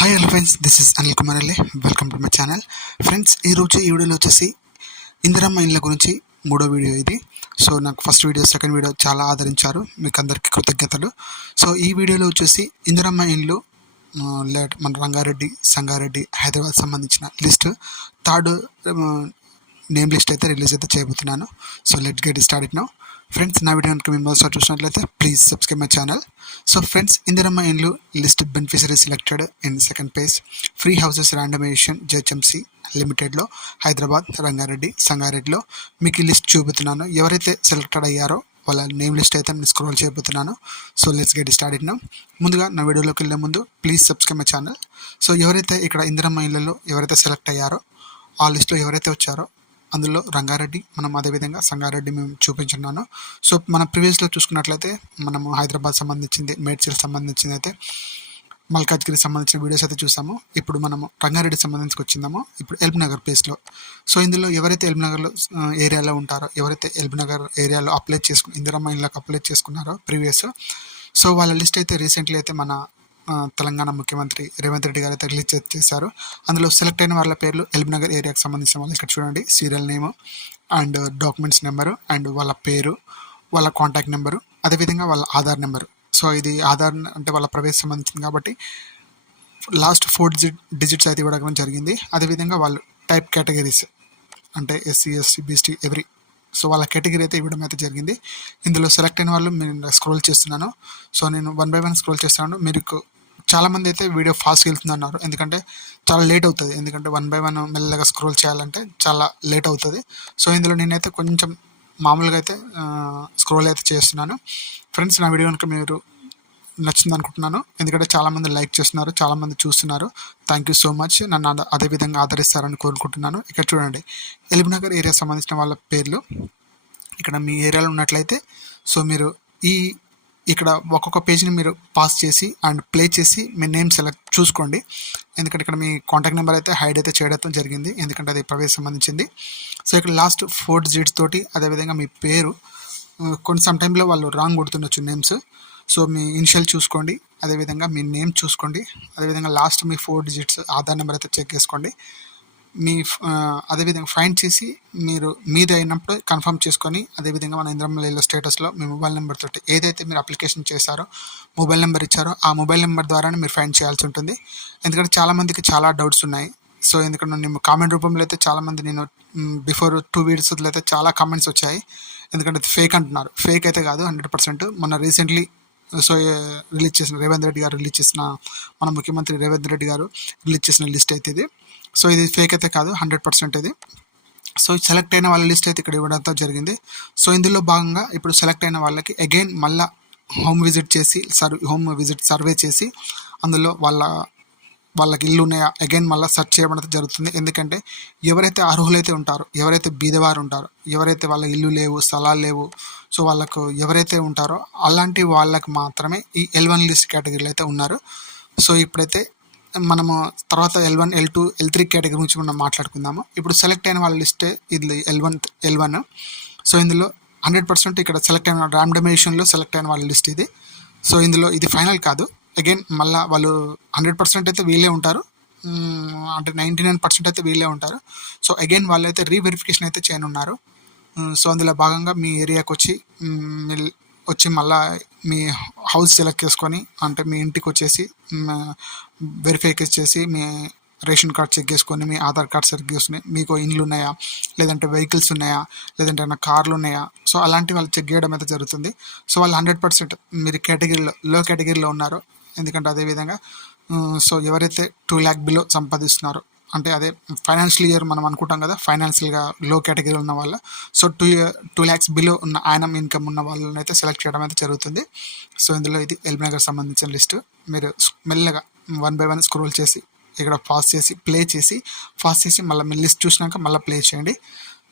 Hi hello friends, this is Anil Kumar Alle. Welcome to my channel. Friends, ఈరోజు ఈ వీడియోలో వచ్చేసి ఇందిరమ్మ ఇండ్ల గురించి మూడో వీడియో ఇది. సో నాకు ఫస్ట్ వీడియో, సెకండ్ వీడియో చాలా ఆదరించారు, మీకు అందరికీ కృతజ్ఞతలు. సో ఈ వీడియోలో వచ్చేసి ఇందిరమ్మ ఇండ్లు మన రంగారెడ్డి, సంగారెడ్డి, హైదరాబాద్ సంబంధించిన లిస్ట్ థర్డ్ నేమ్ లిస్ట్ అయితే రిలీజ్ అయితే చేయబోతున్నాను. So let's get start now. Friends, నా వీడియో కనుక మీరు మొదటిసారి చూసినట్లయితే please subscribe my channel. So friends, Indiramma ఇండ్లు list beneficiary selected in second page. Free houses randomization GHMC లిమిటెడ్లో హైదరాబాద్, రంగారెడ్డి, సంగారెడ్డిలో మీకు ఈ లిస్ట్ చూపుతున్నాను. ఎవరైతే సెలెక్టెడ్ అయ్యారో వాళ్ళ నేమ్ లిస్ట్ అయితే నేను స్క్రోల్ చేయబోతున్నాను. So let's get start now. ముందుగా నా వీడియోలోకి వెళ్ళే ముందు please subscribe my channel. So ఎవరైతే ఇక్కడ ఇందిరమ్మ ఇళ్లలో ఎవరైతే సెలెక్ట్ అయ్యారో ఆ లిస్ట్లో ఎవరైతే వచ్చారో అందులో రంగారెడ్డి, మనం అదేవిధంగా సంగారెడ్డి మేము చూపించున్నాను. సో మన ప్రీవియస్లో చూసుకున్నట్లయితే మనము హైదరాబాద్ సంబంధించింది, మేడ్చల్ సంబంధించింది అయితే మల్కాజ్గిరి సంబంధించిన వీడియోస్ అయితే చూసాము. ఇప్పుడు మనము రంగారెడ్డి సంబంధించి వచ్చిందామో ఇప్పుడు ఎల్బీ నగర్ ప్లేస్లో. సో ఇందులో ఎవరైతే ఎల్బీ నగర్లో ఏరియాలో ఉంటారో, ఎవరైతే ఎల్బీ నగర్ ఏరియాలో అప్లై చేసుకుని ఇందిరమ్మ ఇళ్ళకి అప్లై చేసుకున్నారో ప్రీవియస్, సో వాళ్ళ లిస్ట్ అయితే రీసెంట్లీ అయితే మన తెలంగాణ ముఖ్యమంత్రి రేవంత్ రెడ్డి గారు అయితే రిలీజ్ చేశారు. అందులో సెలెక్ట్ అయిన వాళ్ళ పేర్లు ఎల్బీ నగర్ ఏరియాకి సంబంధించిన వాళ్ళు ఇక్కడ చూడండి. Serial name and documents number and వాళ్ళ పేరు, వాళ్ళ కాంటాక్ట్ నెంబరు, అదేవిధంగా వాళ్ళ ఆధార్ నెంబరు. సో ఇది ఆధార్ అంటే వాళ్ళ ప్రవేశ సంబంధించింది కాబట్టి లాస్ట్ 4 డిజిట్స్ అయితే ఇవ్వడం జరిగింది. అదేవిధంగా వాళ్ళు టైప్ కేటగిరీస్ అంటే SC, ST, BC every, so వాళ్ళ కేటగిరీ అయితే ఇవ్వడం అయితే జరిగింది. ఇందులో సెలెక్ట్ అయిన వాళ్ళు నేను స్క్రోల్ చేస్తున్నాను. సో నేను 1 by 1 స్క్రోల్ చేస్తాను. మీరు చాలామంది అయితే వీడియో ఫాస్ట్ వెళ్తుంది అన్నారు, ఎందుకంటే చాలా లేట్ అవుతుంది. ఎందుకంటే 1 by 1 మెల్లగా స్క్రోల్ చేయాలంటే చాలా లేట్ అవుతుంది. సో ఇందులో నేనైతే కొంచెం మామూలుగా అయితే స్క్రోల్ అయితే చేస్తున్నాను. ఫ్రెండ్స్, నా వీడియో కనుక మీరు నచ్చింది అనుకుంటున్నాను, ఎందుకంటే చాలామంది లైక్ చేస్తున్నారు, చాలామంది చూస్తున్నారు. Thank you so much. నన్ను అదేవిధంగా ఆదరిస్తారని కోరుకుంటున్నాను. ఇక్కడ చూడండి, ఎల్బీ నగర్ ఏరియా సంబంధించిన వాళ్ళ పేర్లు ఇక్కడ మీ ఏరియాలో ఉన్నట్లయితే సో మీరు ఇక్కడ ఒక్కొక్క పేజ్ని మీరు పాస్ చేసి అండ్ ప్లే చేసి మీ నేమ్ సెలెక్ట్ చూసుకోండి. ఎందుకంటే ఇక్కడ మీ కాంటాక్ట్ నెంబర్ అయితే హైడ్ అయితే చేయడం జరిగింది, ఎందుకంటే అది ప్రవేశ సంబంధించింది. సో ఇక్కడ లాస్ట్ 4 digits తోటి అదేవిధంగా మీ పేరు కొన్ని సమ్ టైంలో వాళ్ళు రాంగ్ కొడుతుండొచ్చు నేమ్స్. సో మీ ఇనిషియల్ చూసుకోండి, అదేవిధంగా మీ నేమ్ చూసుకోండి, అదేవిధంగా లాస్ట్ మీ 4 digits ఆధార్ నెంబర్ అయితే చెక్ చేసుకోండి. మీ అదేవిధంగా ఫైండ్ చేసి మీరు మీది అయినప్పుడు కన్ఫర్మ్ చేసుకొని, అదేవిధంగా మన ఇందిరమ్మ ఇళ్ళ స్టేటస్లో మీ మొబైల్ నెంబర్ తోటి ఏదైతే మీరు అప్లికేషన్ చేశారో మొబైల్ నెంబర్ ఇచ్చారో ఆ మొబైల్ నెంబర్ ద్వారానే మీరు ఫైండ్ చేయాల్సి ఉంటుంది. ఎందుకంటే చాలామందికి చాలా డౌట్స్ ఉన్నాయి. సో ఎందుకంటే నేను కామెంట్ రూపంలో అయితే చాలామంది నేను బిఫోర్ 2 వీడియోస్లో అయితే చాలా కామెంట్స్ వచ్చాయి. ఎందుకంటే ఫేక్ అంటున్నారు. ఫేక్ అయితే కాదు, 100%. మొన్న రీసెంట్లీ సో రిలీజ్ చేసిన రేవంత్ రెడ్డి గారు రిలీజ్ చేసిన మన ముఖ్యమంత్రి రేవంత్ రెడ్డి గారు రిలీజ్ చేసిన లిస్ట్ అయితే ఇది. సో ఇది ఫేక్ అయితే కాదు, 100% ఇది. సో సెలెక్ట్ అయిన వాళ్ళ లిస్ట్ అయితే ఇక్కడ ఇవ్వడంతో జరిగింది. సో ఇందులో భాగంగా ఇప్పుడు సెలెక్ట్ అయిన వాళ్ళకి అగైన్ మళ్ళీ హోమ్ విజిట్ సర్వే చేసి అందులో వాళ్ళకి ఇల్లు ఉన్నాయా అగైన్ మళ్ళీ సెర్చ్ చేయడం జరుగుతుంది. ఎందుకంటే ఎవరైతే అర్హులైతే ఉంటారో, ఎవరైతే బీదవారు ఉంటారో, ఎవరైతే వాళ్ళ ఇల్లు లేవు, స్థలాలు లేవు, సో వాళ్ళకు ఎవరైతే ఉంటారో అలాంటి వాళ్ళకి మాత్రమే ఈ L1 లిస్ట్ కేటగిరీలో అయితే ఉన్నారు. సో ఇప్పుడైతే మనము తర్వాత L1, L2, L3 కేటగిరీ గురించి మనం మాట్లాడుకుందాము. ఇప్పుడు సెలెక్ట్ అయిన వాళ్ళ లిస్టే ఇది L1. సో ఇందులో 100% ఇక్కడ సెలెక్ట్ అయిన ర్యాండమైజేషన్లో సెలెక్ట్ అయిన వాళ్ళ లిస్ట్ ఇది. సో ఇందులో ఇది ఫైనల్ కాదు, అగైన్ మళ్ళీ వాళ్ళు 100% అయితే వీళ్ళే ఉంటారు, అంటే 99% అయితే వీళ్ళే ఉంటారు. సో అగైన్ వాళ్ళైతే రీవెరిఫికేషన్ అయితే చేయనున్నారు. సో అందులో భాగంగా మీ ఏరియాకి వచ్చి మళ్ళీ మీ హౌస్ సెలెక్ట్ చేసుకొని, అంటే మీ ఇంటికి వచ్చేసి వెరిఫై చేసి మీ రేషన్ కార్డ్ చెక్ చేసుకొని, మీ ఆధార్ కార్డ్ చెక్ చేసుకుని, మీకు ఇండ్లు ఉన్నాయా, లేదంటే వెహికల్స్ ఉన్నాయా, లేదంటే ఏమైనా కార్లు ఉన్నాయా, సో అలాంటి వాళ్ళు చెక్ చేయడం అయితే జరుగుతుంది. సో వాళ్ళు 100% మీరు లో కేటగిరీలో ఉన్నారు. ఎందుకంటే అదేవిధంగా సో ఎవరైతే 2 lakh బిలో సంపాదిస్తున్నారో, అంటే అదే ఫైనాన్షియల్ ఇయర్ మనం అనుకుంటాం కదా, ఫైనాన్షియల్గా లో కేటగిరీ ఉన్న వాళ్ళ, సో 2 lakhs బిలో ఉన్న యానం ఇన్కమ్ ఉన్న వాళ్ళని అయితే సెలెక్ట్ చేయడం అయితే జరుగుతుంది. సో ఇందులో ఇది ఎల్బీ నగర్ సంబంధించిన లిస్టు. మీరు మెల్లగా 1 by 1 స్క్రోల్ చేసి ఇక్కడ పాస్ చేసి ప్లే చేసి ఫాస్ట్ చేసి మళ్ళీ మీ లిస్ట్ చూసినాక మళ్ళీ ప్లే చేయండి.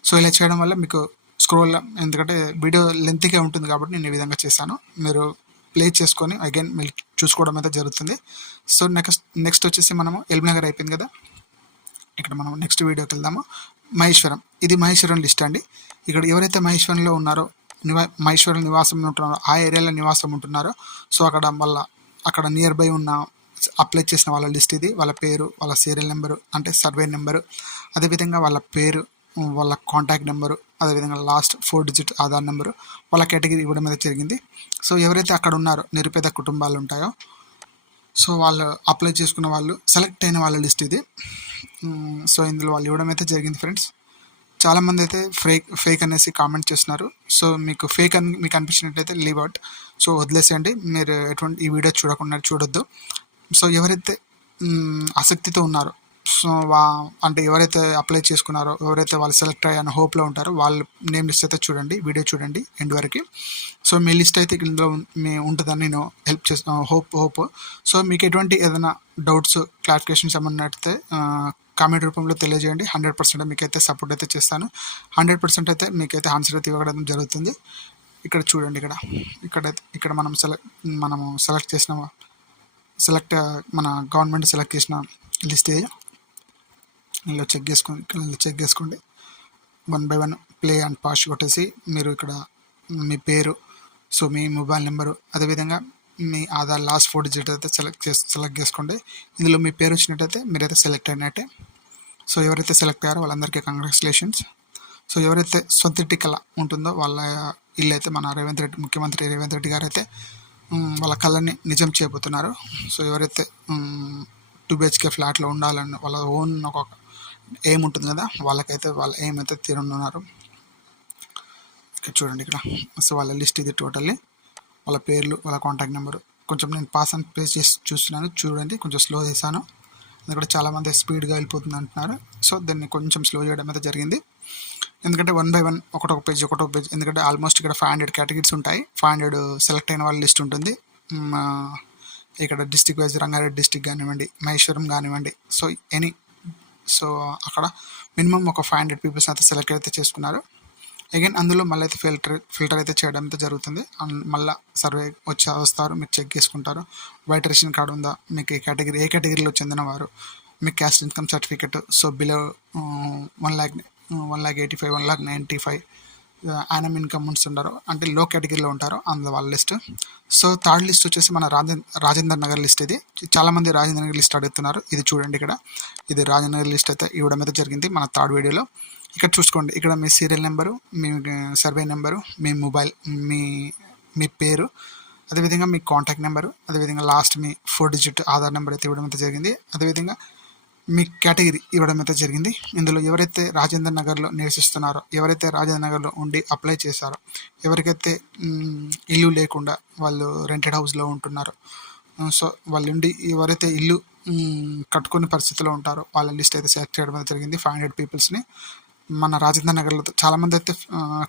సో ఇలా చేయడం వల్ల మీకు స్క్రోల్, ఎందుకంటే వీడియో లెంత్గా ఉంటుంది కాబట్టి నేను ఈ విధంగా చేశాను. మీరు ప్లే చేసుకొని అగైన్ మీరు చూసుకోవడం అయితే జరుగుతుంది. సో నెక్స్ట్ వచ్చేసి మనము ఎల్బీ నగర్ అయిపోయింది కదా, ఇక్కడ మనం నెక్స్ట్ వీడియోకి వెళ్దాము. మహేశ్వరం, ఇది మహేశ్వరం లిస్ట్ అండి. ఇక్కడ ఎవరైతే మహేశ్వరంలో ఉన్నారో, మహేశ్వరం నివాసం ఉంటున్నారో, ఆ ఏరియాలో నివాసం ఉంటున్నారో, సో అక్కడ మళ్ళీ అక్కడ నియర్ బై ఉన్న అప్లై చేసిన వాళ్ళ లిస్ట్ ఇది. వాళ్ళ పేరు, వాళ్ళ సీరియల్ నెంబరు అంటే సర్వే నెంబరు, అదేవిధంగా వాళ్ళ పేరు, వాళ్ళ కాంటాక్ట్ నెంబరు, అదేవిధంగా లాస్ట్ 4 డిజిట్ ఆధార్ నెంబరు, వాళ్ళ కేటగిరీ ఇవ్వడం అనేది జరిగింది. సో ఎవరైతే అక్కడ ఉన్నారో నిరుపేద కుటుంబాలు ఉంటాయో సో వాళ్ళు అప్లై చేసుకున్న వాళ్ళు సెలెక్ట్ అయిన వాళ్ళ లిస్ట్ ఇది. సో ఇందులో వాళ్ళు ఇవ్వడం అయితే జరిగింది ఫ్రెండ్స్. చాలామంది అయితే ఫేక్ అనేసి కామెంట్ చేస్తున్నారు. సో మీకు ఫేక్ అని మీకు అనిపించినట్లయితే లీవ్ అవుట్. సో వదిలేసేయండి, మీరు ఎటువంటి ఈ వీడియో చూడొద్దు. సో ఎవరైతే ఆసక్తితో ఉన్నారో సో అంటే ఎవరైతే అప్లై చేసుకున్నారో, ఎవరైతే వాళ్ళు సెలెక్ట్ అయ్యానో హోప్లో ఉంటారో వాళ్ళ నేమ్ లిస్ట్ అయితే చూడండి, వీడియో చూడండి ఎండ్ వరకు. సో మీ లిస్ట్ అయితే ఇందులో ఉంటుందని నేను హెల్ప్ చేస్తాను, హోప్. సో మీకు ఎటువంటి ఏదైనా డౌట్స్, క్లారిఫికేషన్స్ ఏమన్నా అయితే కామెంట్ రూపంలో తెలియజేయండి. 100% మీకైతే సపోర్ట్ అయితే చేస్తాను. 100% అయితే మీకైతే ఆన్సర్ అయితే ఇవ్వడం జరుగుతుంది. ఇక్కడ చూడండి, ఇక్కడ మనము సెలెక్ట్ మన గవర్నమెంట్ సెలెక్ట్ చేసిన లిస్ట్ ఇందులో చెక్ చేసుకోండి. 1 by 1 ప్లే అండ్ పాస్ కొట్టేసి మీరు ఇక్కడ మీ పేరు, సో మీ మొబైల్ నెంబరు, అదేవిధంగా మీ ఆధార్ లాస్ట్ 4 డిజిట్ అయితే సెలెక్ట్ చేసుకోండి. ఇందులో మీ పేరు వచ్చినట్టయితే మీరైతే సెలెక్ట్ అయినట్టే. సో ఎవరైతే సెలెక్ట్ అయ్యారో వాళ్ళందరికీ కంగ్రాచులేషన్స్. సో ఎవరైతే సొంత ఇంటి కళ ఉంటుందో వాళ్ళ ఇల్లు అయితే మన ముఖ్యమంత్రి రేవంత్ రెడ్డి గారు అయితే వాళ్ళ కళని నిజం చేయబోతున్నారు. సో ఎవరైతే 2 BHK ఫ్లాట్లో ఉండాలని వాళ్ళ ఓన్ ఒక ఎయిమ్ ఉంటుంది కదా, వాళ్ళకైతే వాళ్ళ ఎయిమ్ అయితే తీరనున్నారు. ఇక్కడ చూడండి, సో వాళ్ళ లిస్ట్ ఇది టోటల్లీ. వాళ్ళ పేర్లు, వాళ్ళ కాంటాక్ట్ నెంబరు. కొంచెం నేను పాస్ అండ్ ప్లేస్ చేసి చూస్తున్నాను, చూడండి. కొంచెం స్లో చేశాను ఎందుకంటే చాలామంది స్పీడ్గా వెళ్ళిపోతుంది అంటున్నారు. సో దాన్ని కొంచెం స్లో చేయడం అయితే జరిగింది. ఎందుకంటే 1 by 1 ఒకటొక పేజ్. ఎందుకంటే ఆల్మోస్ట్ ఇక్కడ 500 కేటగిరీస్ ఉంటాయి. 500 సెలెక్ట్ అయిన వాళ్ళ లిస్ట్ ఉంటుంది. ఇక్కడ డిస్టిక్ వైజ్ రంగారెడ్డి డిస్టిక్ కానివ్వండి, మహేశ్వరం కానివ్వండి, సో అక్కడ మినిమం ఒక 500 పీపుల్స్ అయితే సెలెక్ట్ అయితే చేసుకున్నారు. అగైన్ అందులో మళ్ళీ అయితే ఫిల్టర్ అయితే చేయడం అయితే జరుగుతుంది. మళ్ళీ సర్వే వస్తారు, మీరు చెక్ చేసుకుంటారు. వైట్ రేషన్ కార్డు ఉందా, మీకు ఏ కేటగిరీలో చెందిన వారు, మీ caste income certificate, so below 1,85,000, 1,95,000 annum income ఉంటున్నారో అంటే లో కేటగిరీలో ఉంటారో అందులో వాళ్ళ లిస్ట్. సో థర్డ్ లిస్ట్ వచ్చేసి మన రాజేందర్ నగర్ లిస్ట్. ఇది చాలామంది రాజేందర్ నగర్ లిస్ట్ అడుగుతున్నారు. ఇది చూడండి, ఇది రాజేందర్ నగర్ లిస్ట్ అయితే ఇవ్వడం అయితే జరిగింది మన థర్డ్ వీడియోలో. ఇక్కడ చూసుకోండి, ఇక్కడ మీ సీరియల్ నెంబరు, మీ సర్వే నెంబరు, మీ మొబైల్, మీ పేరు, అదేవిధంగా మీ కాంటాక్ట్ నెంబరు, అదేవిధంగా లాస్ట్ మీ 4 డిజిట్ ఆధార్ నెంబర్ అయితే ఇవ్వడం అయితే జరిగింది. అదేవిధంగా మీ కేటగిరీ ఇవ్వడం అయితే జరిగింది. ఇందులో ఎవరైతే రాజేంద్ర నగర్లో నివసిస్తున్నారో, ఎవరైతే రాజేంద్ర నగర్లో ఉండి అప్లై చేశారో, ఎవరికైతే ఇల్లు లేకుండా వాళ్ళు రెంటెడ్ హౌస్లో ఉంటున్నారో, సో వాళ్ళు ఉండి ఎవరైతే ఇల్లు కట్టుకునే పరిస్థితిలో ఉంటారో వాళ్ళ లిస్ట్ అయితే సెలెక్ట్ చేయడం అయితే జరిగింది. 500 పీపుల్స్ని మన రాజేంద్ర నగర్లో చాలామంది అయితే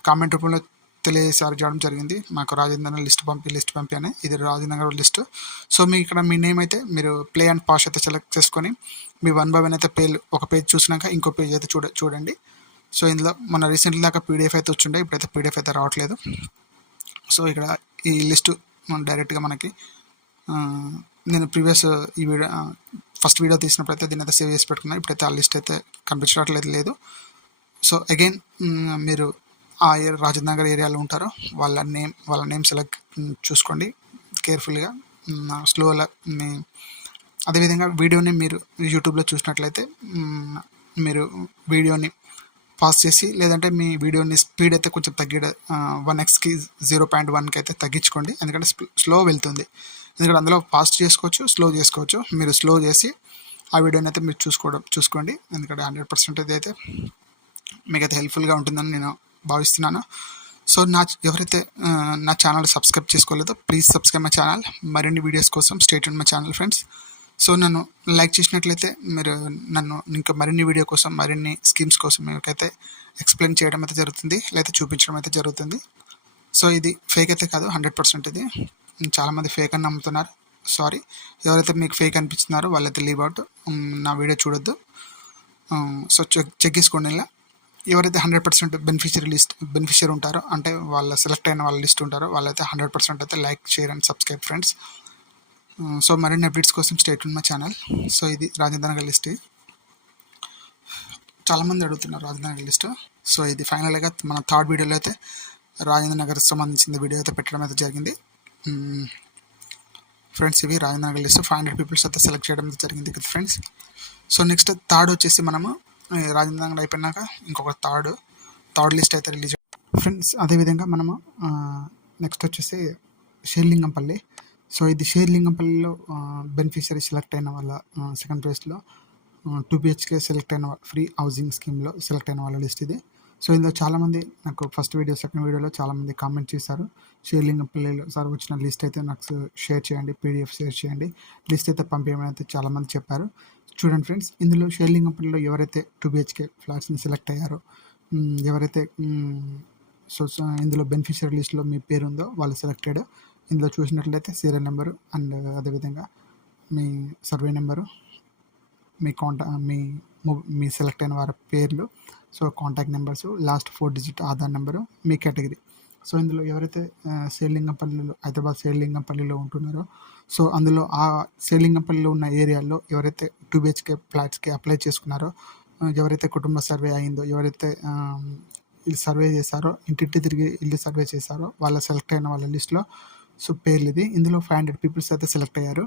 కామెంట్ రూపంలో చేయడం జరిగింది. మాకు రాజేంద్ర లిస్ట్ పంపి అని. ఇది రాజేంద్ర నగర్ లిస్ట్. సో మీ ఇక్కడ మీ నేమ్ అయితే మీరు ప్లే అండ్ పాస్ అయితే సెలెక్ట్ చేసుకొని మీ 1 by 1 అయితే ఒక పేజ్ చూసినాక ఇంకో పేజ్ అయితే చూడండి. సో ఇందులో మన రీసెంట్లీ దాకా PDF అయితే వచ్చిండే, ఇప్పుడైతే PDF అయితే రావట్లేదు. సో ఇక్కడ ఈ లిస్టు డైరెక్ట్గా మనకి నేను ప్రీవియస్ ఈ వీడియో ఫస్ట్ వీడియో తీసినప్పుడు అయితే దీని అయితే సేవ్ చేసి పెట్టుకున్నాను. ఇప్పుడైతే ఆ లిస్ట్ అయితే కనిపించట్లేదు. సో అగైన్ మీరు ఆ రాజేంద్ర నగర్ ఏరియాలో ఉంటారో వాళ్ళ నేమ్ సెలెక్ట్ చూసుకోండి కేర్ఫుల్గా, స్లోగా. అదేవిధంగా వీడియోని మీరు యూట్యూబ్లో చూసినట్లయితే మీరు వీడియోని పాస్ చేసి, లేదంటే మీ వీడియోని స్పీడ్ అయితే కొంచెం 1xకి 0.1కి అయితే తగ్గించుకోండి. ఎందుకంటే స్లో వెళ్తుంది. ఎందుకంటే అందులో ఫాస్ట్ చేసుకోవచ్చు, స్లో చేసుకోవచ్చు. మీరు స్లో చేసి ఆ వీడియోని అయితే మీరు చూసుకోండి. ఎందుకంటే 100% అయితే మీకైతే హెల్ప్ఫుల్గా ఉంటుందని నేను భావిస్తున్నాను. సో ఎవరైతే నా ఛానల్ సబ్స్క్రైబ్ చేసుకోలేదో ప్లీజ్ సబ్స్క్రైబ్ మై ఛానల్. మరిన్ని వీడియోస్ కోసం stay tune my channel friends. So నన్ను లైక్ చేసినట్లయితే మీరు నన్ను ఇంకా మరిన్ని వీడియో కోసం, మరిన్ని స్కీమ్స్ కోసం మీకైతే ఎక్స్ప్లెయిన్ చేయడం అయితే జరుగుతుంది, లేకపోతే చూపించడం అయితే జరుగుతుంది. సో ఇది ఫేక్ అయితే కాదు, 100% ఇది. చాలామంది ఫేక్ అని నమ్ముతున్నారు. సారీ, ఎవరైతే మీకు ఫేక్ అనిపిస్తున్నారో వాళ్ళైతే లీవ్ అవుట్, నా వీడియో చూడొద్దు. సో చెక్ చేసుకోండి. ఇలా ఎవరైతే 100% బెనిఫిషియరీ ఉంటారో, అంటే వాళ్ళ సెలెక్ట్ అయిన వాళ్ళ లిస్ట్ ఉంటారో వాళ్ళైతే 100% అయితే like, share and subscribe friends. So మరిన్ని అప్డేట్స్ కోసం stay tune my channel. So ఇది రాజేంద్ర నగర్ లిస్ట్. చాలామంది అడుగుతున్నారు రాజేంద్ర నగర్ లిస్ట్. సో ఇది ఫైనల్గా మన థర్డ్ వీడియోలో అయితే రాజేంద్ర నగర్ సంబంధించిన వీడియో అయితే పెట్టడం అయితే జరిగింది. ఫ్రెండ్స్ ఇవి రాజేంద్ర లిస్ట్ 500 పీపుల్స్ అయితే సెలెక్ట్ చేయడం జరిగింది కదా ఫ్రెండ్స్. సో నెక్స్ట్ థర్డ్ వచ్చేసి మనము రాజేంద్ర నగర్ అయిపోయినాక ఇంకొక థర్డ్ లిస్ట్ అయితే రిలీజ్ ఫ్రెండ్స్. అదేవిధంగా మనము నెక్స్ట్ వచ్చేసి షేర్లింగంపల్లి. సో ఇది షేర్లింగంపల్లిలో బెనిఫిషరీ సెలెక్ట్ అయిన వాళ్ళ సెకండ్ ప్లేస్లో 2 BHK సెలెక్ట్ అయిన ఫ్రీ హౌసింగ్ స్కీమ్లో సెలెక్ట్ అయిన వాళ్ళ లిస్ట్ ఇది. సో ఇందులో చాలామంది నాకు ఫస్ట్ వీడియో సెకండ్ వీడియోలో చాలామంది కామెంట్ చేశారు, షేర్లింగంపల్లిలో సార్ వచ్చిన లిస్ట్ అయితే నాకు షేర్ చేయండి, PDF షేర్ చేయండి, లిస్ట్ అయితే పంపించమని అయితే చాలామంది చెప్పారు. చూడండి ఫ్రెండ్స్, ఇందులో షేర్లింగంపల్లిలో ఎవరైతే 2 BHK ఫ్లాట్స్ని సెలెక్ట్ అయ్యారో, ఎవరైతే సో ఇందులో బెనిఫిషియరీ లిస్ట్లో మీ పేరు ఉందో వాళ్ళు సెలెక్టెడ్. ఇందులో చూసినట్లయితే సీరియల్ నెంబరు అండ్ అదేవిధంగా మీ సర్వే నెంబరు, మీ సెలెక్ట్ అయిన వారి పేర్లు, so contact numbers, last 4 digit Aadhaar number, మీ కేటగిరీ. సో ఇందులో ఎవరైతే షేర్లింగంపల్లిలో హైదరాబాద్ షేర్లింగంపల్లిలో ఉంటున్నారో, సో అందులో ఆ షేర్లింగంపల్లిలో ఉన్న ఏరియాలో ఎవరైతే 2 BHK ఫ్లాట్స్కి అప్లై చేసుకున్నారో, ఎవరైతే కుటుంబ సర్వే అయిందో, ఎవరైతే ఇల్లు సర్వే చేశారో, ఇంటింటి తిరిగి ఇల్లు సర్వే చేశారో వాళ్ళ సెలెక్ట్ అయిన వాళ్ళ లిస్ట్లో సో పేర్లు ఇది. ఇందులో 500 పీపుల్స్ అయితే సెలెక్ట్ అయ్యారు.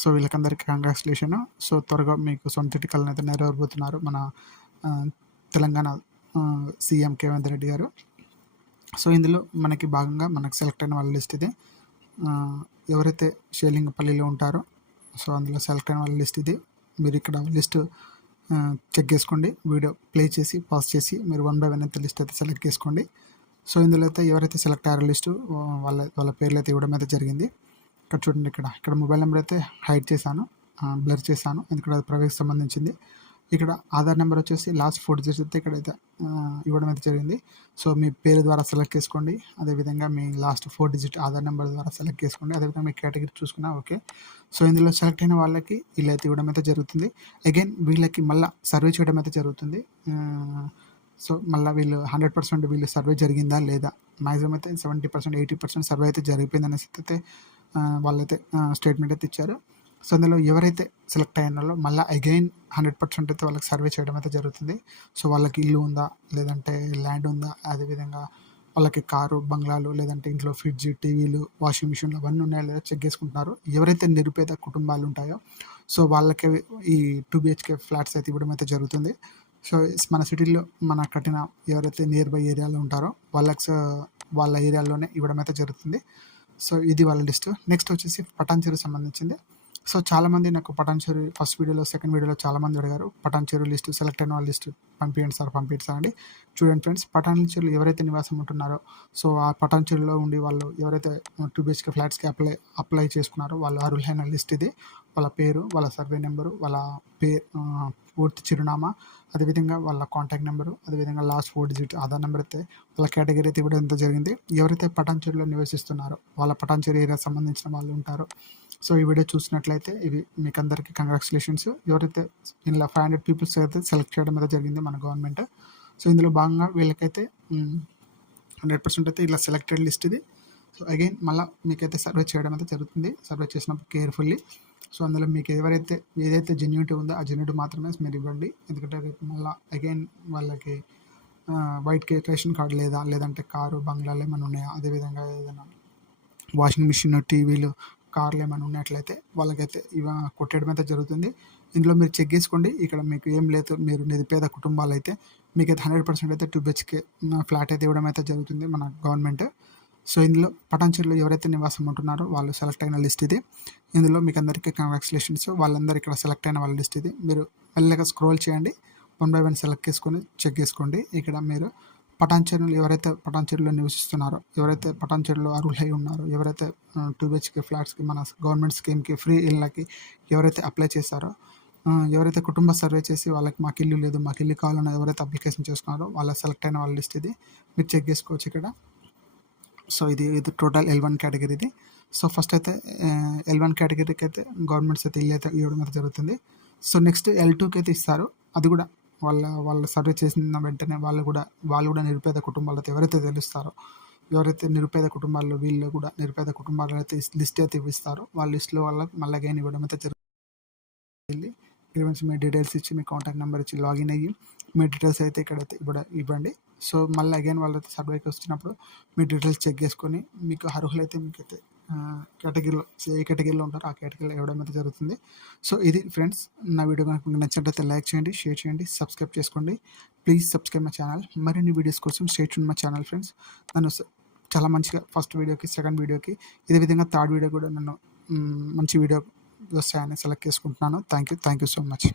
So వీళ్ళకందరికీ congratulation. సో త్వరగా మీకు సొంత ఇంటికలను అయితే నెరవేరబోతున్నారు మన తెలంగాణ CM రేవంత్ రెడ్డి గారు. సో ఇందులో మనకి భాగంగా మనకు సెలెక్ట్ అయిన వాళ్ళ లిస్ట్ ఇది. ఎవరైతే షేర్లింగంపల్లిలో ఉంటారో సో అందులో సెలెక్ట్ అయిన వాళ్ళ లిస్ట్ ఇది. మీరు ఇక్కడ లిస్ట్ చెక్ చేసుకోండి, వీడియో ప్లే చేసి పాజ్ చేసి మీరు 1 by 1 అయితే లిస్ట్ అయితే సెలెక్ట్ చేసుకోండి. సో ఇందులో అయితే ఎవరైతే సెలెక్ట్ అయ్యారో లిస్టు వాళ్ళ పేర్లు అయితే ఇవ్వడం అయితే జరిగింది. ఇక్కడ చూడండి, ఇక్కడ మొబైల్ నెంబర్ అయితే హైడ్ చేశాను, బ్లర్ చేశాను, ఎందుకంటే అది ప్రైవేట్కి సంబంధించింది. ఇక్కడ ఆధార్ నెంబర్ వచ్చేసి లాస్ట్ 4 డిజిట్స్ అయితే ఇక్కడైతే ఇవ్వడం అయితే జరిగింది. సో మీ పేరు ద్వారా సెలెక్ట్ చేసుకోండి, అదేవిధంగా మీ లాస్ట్ 4 డిజిట్ ఆధార్ నెంబర్ ద్వారా సెలెక్ట్ చేసుకోండి, అదేవిధంగా మీ కేటగిరీ చూసుకున్నా ఓకే. సో ఇందులో సెలెక్ట్ అయిన వాళ్ళకి ఇలా అయితే ఇవ్వడం అయితే జరుగుతుంది. అగైన్ వీళ్ళకి మళ్ళీ సర్వే చేయడం అయితే జరుగుతుంది. సో మళ్ళీ వీళ్ళు 100% వీళ్ళు సర్వే జరిగిందా లేదా, మ్యాక్సిమం అయితే 70%, 80% సర్వే అయితే జరిగిపోయింది అనేసి అయితే వాళ్ళైతే స్టేట్మెంట్ అయితే ఇచ్చారు. సో అందులో ఎవరైతే సెలెక్ట్ అయినారో మళ్ళీ అగైన్ 100% అయితే వాళ్ళకి సర్వే చేయడం అయితే జరుగుతుంది. సో వాళ్ళకి ఇల్లు ఉందా, లేదంటే ల్యాండ్ ఉందా, అదేవిధంగా వాళ్ళకి కారు, బంగ్లాలు, లేదంటే ఇంట్లో ఫ్రిడ్జ్, టీవీలు, వాషింగ్ మిషన్లు అవన్నీ ఉన్నాయో లేదా చెక్ చేసుకుంటున్నారు. ఎవరైతే నిరుపేద కుటుంబాలు ఉంటాయో సో వాళ్ళకి ఈ 2 BHK ఫ్లాట్స్ అయితే ఇవ్వడం అయితే జరుగుతుంది. సో మన సిటీలో మన కట్టిన ఎవరైతే నియర్ బై ఏరియాలో ఉంటారో వాళ్ళ ఏరియాలోనే ఇవ్వడం అయితే జరుగుతుంది. సో ఇది వాళ్ళ లిస్ట్. నెక్స్ట్ వచ్చేసి పటాన్చెరుకు సంబంధించింది. సో చాలామంది నాకు పటాన్చెరు ఫస్ట్ వీడియోలో సెకండ్ వీడియోలో చాలామంది అడిగారు, పటాన్చెరు లిస్టు సెలెక్ట్ అయిన వాళ్ళ లిస్ట్ పంపించండి సార్ అండి. చూడండి ఫ్రెండ్స్, పటాన్చెరులో ఎవరైతే నివాసం ఉంటున్నారో సో ఆ పటాన్చెరులో ఉండి వాళ్ళు ఎవరైతే 2 BHK ఫ్లాట్స్కి అప్లై చేసుకున్నారో వాళ్ళు అర్హులైన లిస్ట్ ఇది. వాళ్ళ పేరు, వాళ్ళ సర్వే నెంబరు, వాళ్ళ పూర్తి చిరునామా, అదేవిధంగా వాళ్ళ కాంటాక్ట్ నెంబరు, అదేవిధంగా లాస్ట్ 4 డిజిట్ ఆధార్ నెంబర్ అయితే వాళ్ళ కేటగిరీ అయితే ఇవ్వడం ఎంత జరిగింది. ఎవరైతే పటాన్చెరులో నివసిస్తున్నారో వాళ్ళ పటాన్చెరు ఏరియాకి సంబంధించిన వాళ్ళు ఉంటారో సో ఈ వీడియో చూసినట్లయితే ఇవి మీకు అందరికీ కంగ్రాచులేషన్స్. ఎవరైతే ఇందులో 500 పీపుల్స్ అయితే సెలెక్ట్ చేయడం అయితే జరిగింది మన గవర్నమెంట్. సో ఇందులో భాగంగా వీళ్ళకైతే 100% అయితే ఇలా సెలెక్టెడ్ లిస్ట్ ఇది. సో అగైన్ మళ్ళీ మీకైతే సర్వే చేయడం అయితే జరుగుతుంది. సర్వే చేసినప్పుడు కేర్ఫుల్లీ సో అందులో మీకు ఏదైతే జెన్యూనిటీ ఉందో ఆ జెన్యూనిటీ మాత్రమే మీరు ఇవ్వండి. ఎందుకంటే రేపు మళ్ళీ అగైన్ వాళ్ళకి వైట్ రేషన్ కార్డు లేదంటే కారు, బంగ్లాలు ఏమైనా ఉన్నాయా, అదేవిధంగా ఏదైనా వాషింగ్ మిషన్, టీవీలు, కార్లు ఏమైనా ఉన్నట్లయితే వాళ్ళకైతే కొట్టేయడం అయితే జరుగుతుంది. ఇందులో మీరు చెక్ చేసుకోండి, ఇక్కడ మీకు ఏం లేదు, మీరు నిరుపేద కుటుంబాలు అయితే మీకైతే 100% అయితే 2 BHK ఫ్లాట్ అయితే ఇవ్వడం అయితే జరుగుతుంది మన గవర్నమెంట్. సో ఇందులో పటాన్చెరులో ఎవరైతే నివాసం ఉంటున్నారో వాళ్ళు సెలెక్ట్ అయిన లిస్ట్ ఇది. ఇందులో మీకు అందరికీ కంగ్రాచులేషన్స్, వాళ్ళందరూ ఇక్కడ సెలెక్ట్ అయిన వాళ్ళ లిస్ట్ ఇది. మీరు మెల్లగా స్క్రోల్ చేయండి, 1 by 1 సెలెక్ట్ చేసుకొని చెక్ చేసుకోండి. ఇక్కడ మీరు పటాన్చెరులో ఎవరైతే పటాన్చెరులో నివసిస్తున్నారో, ఎవరైతే పటాన్చెరులో అర్హులై ఉన్నారో, ఎవరైతే 2 BHK ఫ్లాట్స్కి మన గవర్నమెంట్ స్కీమ్కి ఫ్రీ ఇళ్ళకి ఎవరైతే అప్లై చేశారో, ఎవరైతే కుటుంబ సర్వే చేసి వాళ్ళకి మాకు ఇల్లు లేదు, మాకు ఇల్లు కావాలని ఎవరైతే అప్లికేషన్ చేసుకున్నారో వాళ్ళ సెలెక్ట్ అయిన వాళ్ళ లిస్ట్ ఇది. మీరు చెక్ చేసుకోవచ్చు ఇక్కడ. సో ఇది టోటల్ L1 కేటగిరీ ఇది. సో ఫస్ట్ అయితే L1 కేటగిరీకి అయితే గవర్నమెంట్స్ అయితే ఇల్లు అయితే ఇవ్వడం అయితే జరుగుతుంది. సో నెక్స్ట్ L2కి అయితే ఇస్తారు. అది కూడా వాళ్ళ సర్వే చేసిన వెంటనే వాళ్ళు కూడా నిరుపేద కుటుంబాలతో ఎవరైతే తెలుస్తారో, ఎవరైతే నిరుపేద కుటుంబాల్లో వీళ్ళు కూడా నిరుపేద కుటుంబాలు అయితే లిస్ట్ అయితే ఇస్తారో వాళ్ళ లిస్ట్లో వాళ్ళకి మళ్ళీ అగైన్ ఇవ్వడం అయితే జరుగుతుంది. మీ డీటెయిల్స్ ఇచ్చి మీ కాంటాక్ట్ నెంబర్ ఇచ్చి లాగిన్ అయ్యి మీ డీటెయిల్స్ అయితే ఇక్కడైతే ఇవ్వండి. సో మళ్ళీ అగైన్ వాళ్ళైతే సర్వేకి వచ్చినప్పుడు మీ డీటెయిల్స్ చెక్ చేసుకొని మీకు అర్హులైతే మీకైతే కేటగిరీలో ఏ కేటగిరీలో ఉంటారో ఆ కేటగిరీలో ఇవ్వడం అయితే జరుగుతుంది. సో ఇది ఫ్రెండ్స్, నా వీడియో కనుక మీకు నచ్చినట్లయితే లైక్ చేయండి, షేర్ చేయండి, సబ్స్క్రైబ్ చేసుకోండి. Please subscribe my channel. మరిన్ని వీడియోస్ కోసం stay tune my channel friends. నన్ను చాలా మంచిగా ఫస్ట్ వీడియోకి, సెకండ్ వీడియోకి, ఇదే విధంగా థర్డ్ వీడియో కూడా నన్ను మంచి వీడియో వస్తాయని సెలెక్ట్ చేసుకుంటున్నాను. Thank you so much.